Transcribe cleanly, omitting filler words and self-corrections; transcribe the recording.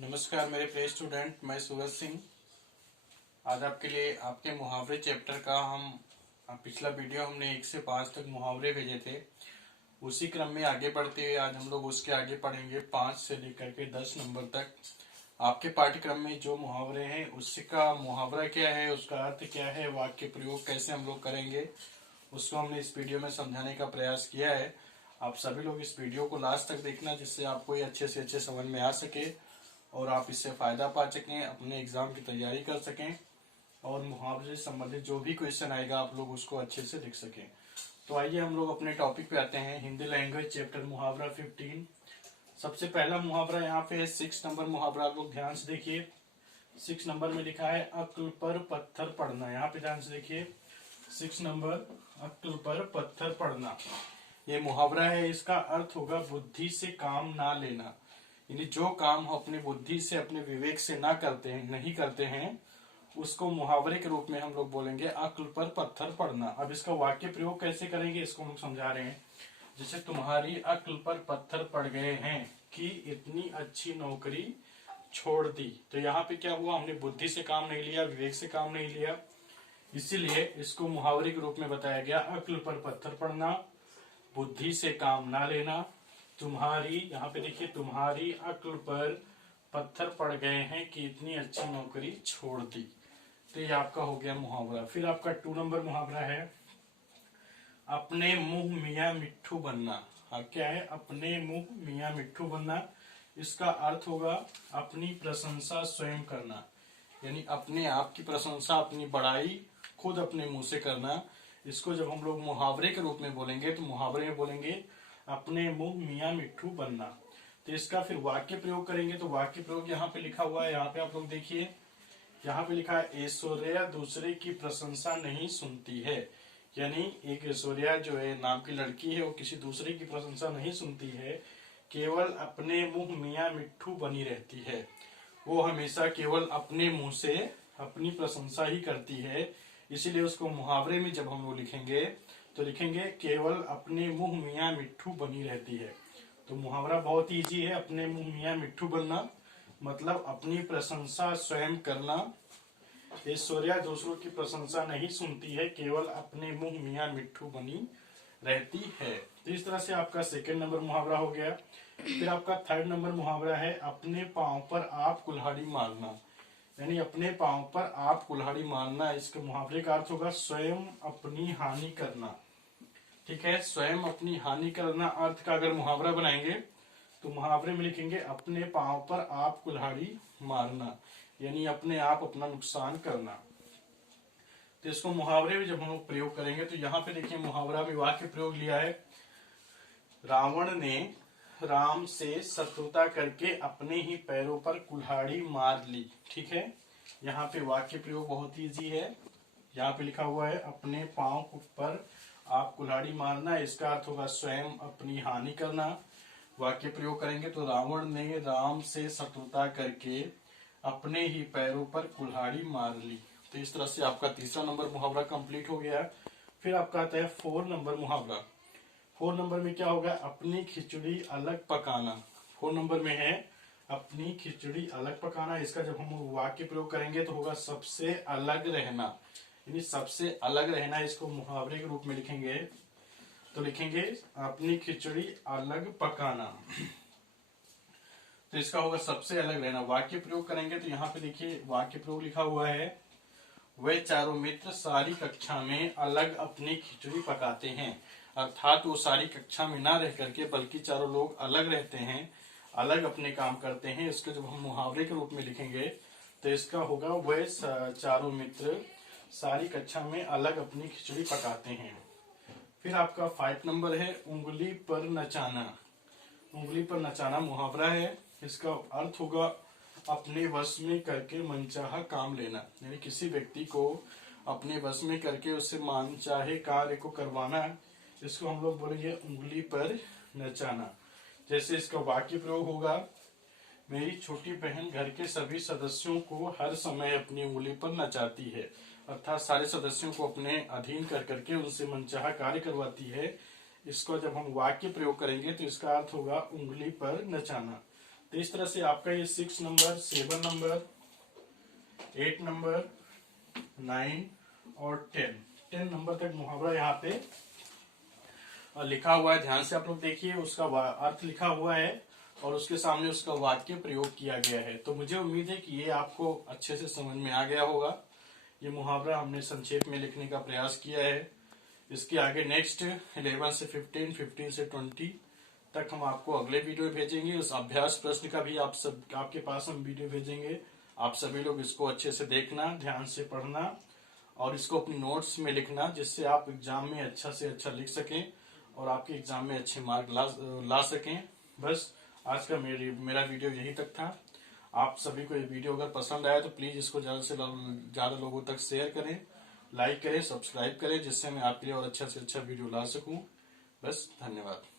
नमस्कार मेरे प्रिय स्टूडेंट, मैं सूरज सिंह। आज आपके लिए आपके मुहावरे चैप्टर का पिछला वीडियो हमने 1 से 5 तक मुहावरे भेजे थे। उसी क्रम में आगे बढ़ते हुए आज हम लोग उसके आगे पढ़ेंगे 5 से लेकर के 10 नंबर तक। आपके पाठ्यक्रम में जो मुहावरे हैं उसका मुहावरा क्या है, उसका अर्थ क्या है, वाक्य प्रयोग कैसे हम लोग करेंगे, उसको हमने इस वीडियो में समझाने का प्रयास किया है। आप सभी लोग इस वीडियो को लास्ट तक देखना, जिससे आपको ये अच्छे से अच्छे समझ में आ सके और आप इससे फायदा पा सकें, अपने एग्जाम की तैयारी कर सकें और मुहावरे से संबंधित जो भी क्वेश्चन आएगा आप लोग उसको अच्छे से लिख सकें। तो आइए हम लोग अपने टॉपिक पे आते हैं। हिंदी लैंग्वेज चैप्टर मुहावरा 15। सबसे पहला मुहावरा यहाँ पे 6 नंबर मुहावरा, आप लोग ध्यान से देखिए। 6 नंबर में लिखा है अक्ल पर पत्थर पड़ना। यहाँ पे ध्यान से देखिए, 6 नंबर, अक्ल पर पत्थर पड़ना। ये मुहावरा है, इसका अर्थ होगा बुद्धि से काम ना लेना। यानी जो काम हम अपनी बुद्धि से, अपने विवेक से नहीं करते हैं उसको मुहावरे के रूप में हम लोग बोलेंगे अक्ल पर पत्थर पड़ना। अब इसका वाक्य प्रयोग कैसे करेंगे इसको हम समझा रहे हैं। जैसे तुम्हारी अक्ल पर पत्थर पड़ गए हैं कि इतनी अच्छी नौकरी छोड़ दी। तो यहाँ पे क्या हुआ, हमने बुद्धि से काम नहीं लिया, विवेक से काम नहीं लिया, इसीलिए इसको मुहावरे के रूप में बताया गया अक्ल पर पत्थर पड़ना, बुद्धि से काम ना लेना। तुम्हारी, यहाँ पे देखिए, तुम्हारी अक्ल पर पत्थर पड़ गए हैं कि इतनी अच्छी नौकरी छोड़ दी। तो ये आपका हो गया मुहावरा। फिर आपका 2 नंबर मुहावरा है अपने मुंह मियाँ मिट्ठू बनना। अब क्या है, अपने मुंह मियाँ मिट्ठू बनना। इसका अर्थ होगा अपनी प्रशंसा स्वयं करना। यानी अपने आप की प्रशंसा, अपनी बड़ाई खुद अपने मुंह से करना। इसको जब हम लोग मुहावरे के रूप में बोलेंगे तो मुहावरे में बोलेंगे अपने मुंह मियाँ मिट्ठू बनना। तो इसका फिर वाक्य प्रयोग करेंगे तो वाक्य प्रयोग यहाँ पे लिखा हुआ है, यहाँ पे आप लोग देखिए, यहाँ पे लिखा है ऐश्वर्या दूसरे की प्रशंसा नहीं सुनती है। यानी एक ऐश्वर्या जो है नाम की लड़की है, वो किसी दूसरे की प्रशंसा नहीं सुनती है, केवल अपने मुंह मियाँ मिट्ठू बनी रहती है। वो हमेशा केवल अपने मुंह से अपनी प्रशंसा ही करती है। इसीलिए उसको मुहावरे में जब हम लोग लिखेंगे तो लिखेंगे केवल अपने मुंह मियाँ मिट्ठू बनी रहती है। तो मुहावरा बहुत इजी है, अपने मुंह मियाँ मिट्ठू बनना मतलब अपनी प्रशंसा स्वयं करना। ऐश्वर्या दूसरों की प्रशंसा नहीं सुनती है, केवल अपने मुंह मियाँ मिट्ठू बनी रहती है। तो इस तरह से आपका 2nd नंबर मुहावरा हो गया। फिर आपका 3rd नंबर मुहावरा है अपने पांव पर आप कुल्हाड़ी मारना। यानी अपने पांव पर आप कुल्हाड़ी मारना। इसके मुहावरे का अर्थ होगा स्वयं अपनी हानि करना। ठीक है, स्वयं अपनी हानि करना अर्थ का अगर मुहावरा बनाएंगे तो मुहावरे में लिखेंगे अपने पांव पर आप कुल्हाड़ी मारना, यानी अपने आप अपना नुकसान करना। तो इसको मुहावरे में जब हम लोग प्रयोग करेंगे तो यहाँ पे देखिए मुहावरा में वाक्य प्रयोग लिया है, रावण ने राम से शत्रुता करके अपने ही पैरों पर कुल्हाड़ी मार ली। ठीक है, यहाँ पे वाक्य प्रयोग बहुत ईजी है। यहाँ पे लिखा हुआ है अपने पांव पर आप कुल्हाड़ी मारना, इसका अर्थ होगा स्वयं अपनी हानि करना। वाक्य प्रयोग करेंगे तो रावण ने राम से शत्रुता करके अपने ही पैरों पर कुल्हाड़ी मार ली। तो इस तरह से आपका 3रा नंबर मुहावरा कंप्लीट हो गया। फिर आपका आता है 4 नंबर मुहावरा। 4 नंबर में क्या होगा, अपनी खिचड़ी अलग पकाना। 4 नंबर में है अपनी खिचड़ी अलग पकाना। इसका जब हम वाक्य प्रयोग करेंगे तो होगा सबसे अलग रहना। यानी सबसे अलग रहना, इसको मुहावरे के रूप में लिखेंगे तो लिखेंगे अपनी खिचड़ी अलग पकाना। तो इसका होगा सबसे अलग रहना। वाक्य प्रयोग करेंगे तो यहाँ पे देखिए वाक्य प्रयोग लिखा हुआ है, वे चारों मित्र सारी कक्षा में अलग अपनी खिचड़ी पकाते हैं। अर्थात वो सारी कक्षा में ना रह करके बल्कि चारों लोग अलग रहते हैं, अलग अपने काम करते हैं। इसको जब हम मुहावरे के रूप में लिखेंगे तो इसका होगा वे चारों मित्र सारी कक्षा में अलग अपनी खिचड़ी पकाते हैं। फिर आपका 5 नंबर है उंगली पर नचाना। उंगली पर नचाना मुहावरा है। इसका अर्थ होगा अपने वश में करके मनचाहा काम लेना। यानी किसी व्यक्ति को अपने वश में करके उससे मनचाहे कार्य को करवाना, इसको हम लोग बोलेंगे उंगली पर नचाना। जैसे इसका वाक्य प्रयोग होगा, मेरी छोटी बहन घर के सभी सदस्यों को हर समय अपनी उंगली पर नचाती है। अर्थात सारे सदस्यों को अपने अधीन कर करके उनसे मनचाहा कार्य करवाती है। इसको जब हम वाक्य प्रयोग करेंगे तो इसका अर्थ होगा उंगली पर नचाना। तो इस तरह से आपका ये 6 नंबर, 7 नंबर, 8 नंबर, 9 और 10 नंबर तक मुहावरा यहाँ पे लिखा हुआ है। ध्यान से आप लोग देखिए, उसका अर्थ लिखा हुआ है और उसके सामने उसका वाक्य प्रयोग किया गया है। तो मुझे उम्मीद है कि ये आपको अच्छे से समझ में आ गया होगा। ये मुहावरा हमने संक्षेप में लिखने का प्रयास किया है। इसके आगे नेक्स्ट 11 से 15, 15 से 20 तक हम आपको अगले वीडियो भेजेंगे। उस अभ्यास प्रश्न का भी आपके पास हम वीडियो भेजेंगे। आप सभी लोग इसको अच्छे से देखना, ध्यान से पढ़ना और इसको अपनी नोट्स में लिखना, जिससे आप एग्जाम में अच्छा से अच्छा लिख सकें और आपके एग्जाम में अच्छे मार्क ला सकें। बस आज का मेरा वीडियो यही तक था। आप सभी को ये वीडियो अगर पसंद आया तो प्लीज इसको ज्यादा से ज्यादा लोगों तक शेयर करें, लाइक करें, सब्सक्राइब करें, जिससे मैं आपके लिए और अच्छा से अच्छा वीडियो ला सकूं। बस धन्यवाद।